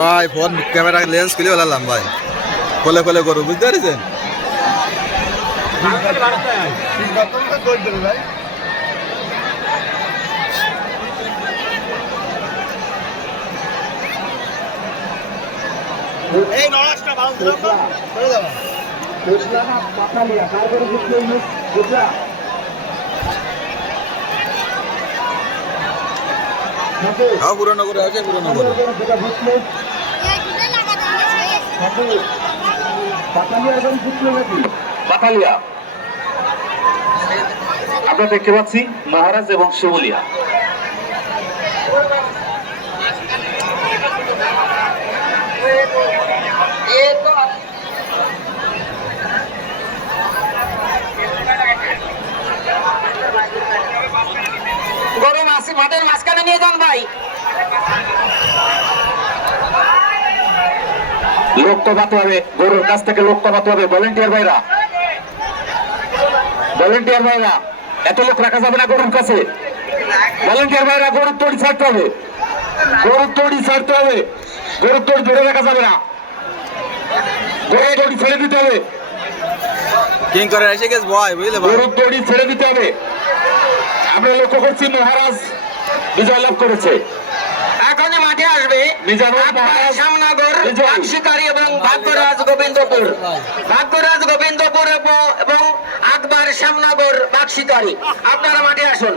ভাই phone camera lens খুলে ফেলালাম ভাই। কোলে কোলে করো বুঝতে পেরেছেন? এই নড়াসটা ভালো দিলাম না করে দেবো হ্যাঁ পুরনো করে আছে পুরনো করে। পাতালিয়া আমরা দেখতে পাচ্ছি? মহারাজ এবং শিমুলিয়া। গরু মাছ মাঠের মাঝখানে নিয়ে যান ভাই। লোক কমাতে হবে গরুর কাছ থেকে লোক কমাতে হবে ভলেন্টিয়ার ভাইরা। ভলেন্টিয়ার ভাইরা এত লোক রাখা যাবে না গরুর কাছে? ভলেন্টিয়ার ভাইরা গরুর তড়ি ছাড়তে হবে। গরুর তড়ি ছাড়তে হবে। গরুর তড়ি ধরে রাখা যাবে না। গরুর তড়ি ছেড়ে দিতে হবে। কিং করে এসে গেছে ভয় বুঝলে ভাই গরুর দড়ি ছেড়ে দিতে হবে। আমরা লক্ষ্য করছি মহারাজ বিজয় লাভ করেছে। এখনই মাঠে আসবে। বিজয় মহারাজ। শ্যামনগর বাক্সিকারী এবং ভাগ্যরাজ গোবিন্দপুর। ভাগ্যরাজ গোবিন্দপুর এবং- আকবর শ্যামনগর বাক্সিকারী আপনারা মাঠে আসুন।